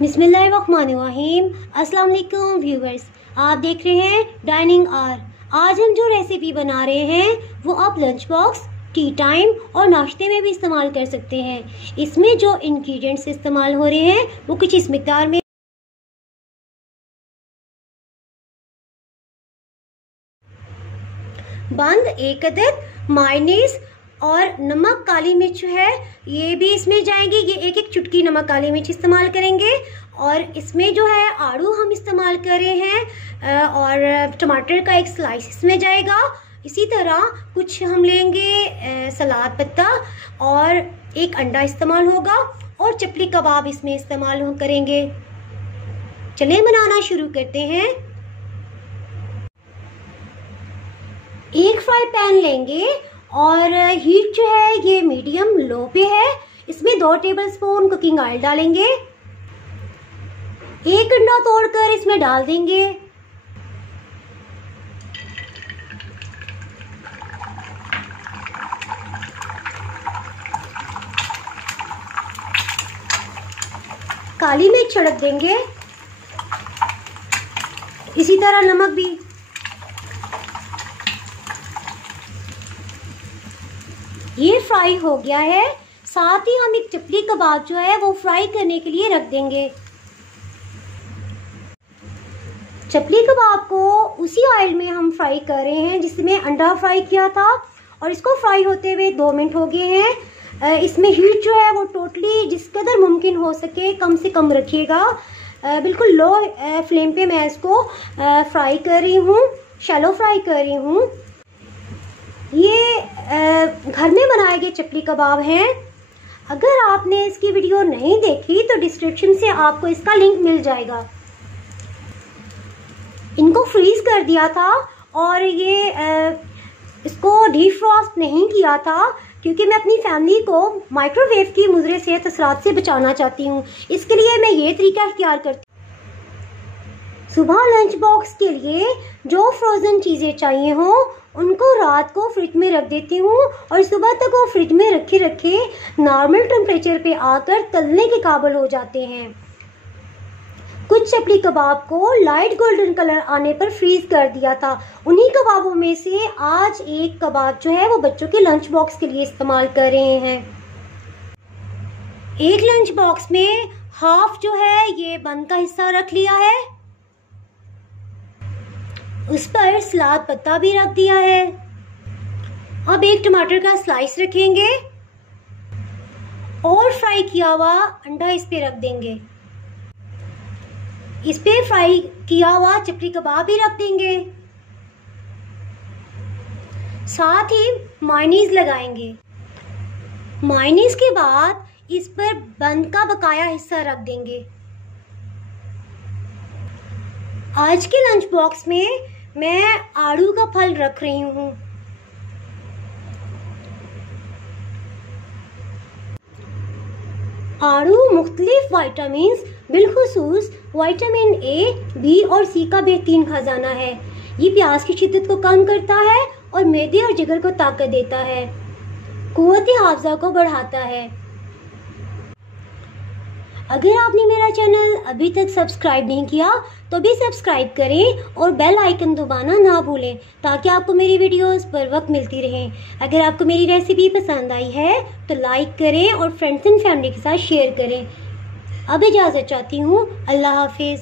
बिस्मिल्लाहिर्रहमानिर्रहीम। अस्सलाम वालेकुम व्यूवर्स, आप देख रहे हैं डाइनिंग आवर। आज हम जो रेसिपी बना रहे हैं वो आप लंच बॉक्स, टी टाइम और नाश्ते में भी इस्तेमाल कर सकते हैं। इसमें जो इंग्रेडिएंट्स इस्तेमाल हो रहे हैं वो कुछ इस मिकदार में। बंद 1 अदद, मायोनीज और नमक, काली मिर्च है ये भी इसमें जाएंगे। ये एक चुटकी नमक काली मिर्च इस्तेमाल करेंगे। और इसमें जो है आड़ू हम इस्तेमाल कर रहे हैं और टमाटर का एक स्लाइस इसमें जाएगा। इसी तरह कुछ हम लेंगे सलाद पत्ता और एक अंडा इस्तेमाल होगा और चपली कबाब इसमें इस्तेमाल करेंगे। चलिए बनाना शुरू करते हैं। एक फ्राई पैन लेंगे और हीट जो है ये मीडियम लो पे है। इसमें 2 टेबलस्पून कुकिंग ऑयल डालेंगे। एक अंडा तोड़कर इसमें डाल देंगे। काली मिर्च छिड़क देंगे, इसी तरह नमक भी। ये फ्राई हो गया है। साथ ही हम एक चपली कबाब जो है वो फ्राई करने के लिए रख देंगे। चपली कबाब को उसी ऑयल में हम फ्राई कर रहे हैं जिसमें अंडा फ्राई किया था और इसको फ्राई होते हुए 2 मिनट हो गए हैं। इसमें हीट जो है वो टोटली जिस कदर मुमकिन हो सके कम से कम रखिएगा। बिल्कुल लो फ्लेम पे मैं इसको फ्राई कर रही हूँ, शैलो फ्राई कर रही हूँ। ये घर में बनाए गए चपली कबाब हैं। अगर आपने इसकी वीडियो नहीं देखी तो डिस्क्रिप्शन से आपको इसका लिंक मिल जाएगा। इनको फ्रीज कर दिया था और ये इसको डीफ्रॉस्ट नहीं किया था क्योंकि मैं अपनी फैमिली को माइक्रोवेव की मुज़र सेहत असरात से बचाना चाहती हूँ। इसके लिए मैं ये तरीका इख्तियार करती हूँ। सुबह लंच बॉक्स के लिए जो फ्रोज़न चीज़ें चाहिए हों उनको रात को फ्रिज में रख देती हूँ और सुबह तक वो फ्रिज में रखे रखे नॉर्मल टेम्परेचर पे आकर तलने के काबिल हो जाते हैं। कुछ चपली कबाब को लाइट गोल्डन कलर आने पर फ्रीज कर दिया था। उन्हीं कबाबों में से आज एक कबाब जो है वो बच्चों के लंच बॉक्स के लिए इस्तेमाल कर रहे हैं। एक लंच बॉक्स में हाफ जो है ये बंद का हिस्सा रख लिया है, उस पर सलाद पत्ता भी रख दिया है। अब एक टमाटर का स्लाइस रखेंगे और फ्राई किया हुआ अंडा इस पे रख देंगे। इस पे फ्राई किया हुआ चपली कबाब भी रख देंगे। साथ ही मायोनीज लगाएंगे। मायोनीज के बाद इस पर बंद का बकाया हिस्सा रख देंगे। आज के लंच बॉक्स में मैं आड़ू का फल रख रही हूँ। आड़ू मुख्तलिफ वाइटामिन्स बिलखुसूस विटामिन ए, बी और सी का बेहतरीन खजाना है। ये प्यास की शिद्दत को कम करता है और मैदे और जिगर को ताकत देता है, कुव्वत हाफ़ज़ा को बढ़ाता है। अगर आपने मेरा चैनल अभी तक सब्सक्राइब नहीं किया तो भी सब्सक्राइब करें और बेल आइकन दबाना ना भूलें ताकि आपको मेरी वीडियोस पर वक्त मिलती रहें। अगर आपको मेरी रेसिपी पसंद आई है तो लाइक करें और फ्रेंड्स एंड फैमिली के साथ शेयर करें। अब इजाज़त चाहती हूँ। अल्लाह हाफिज़।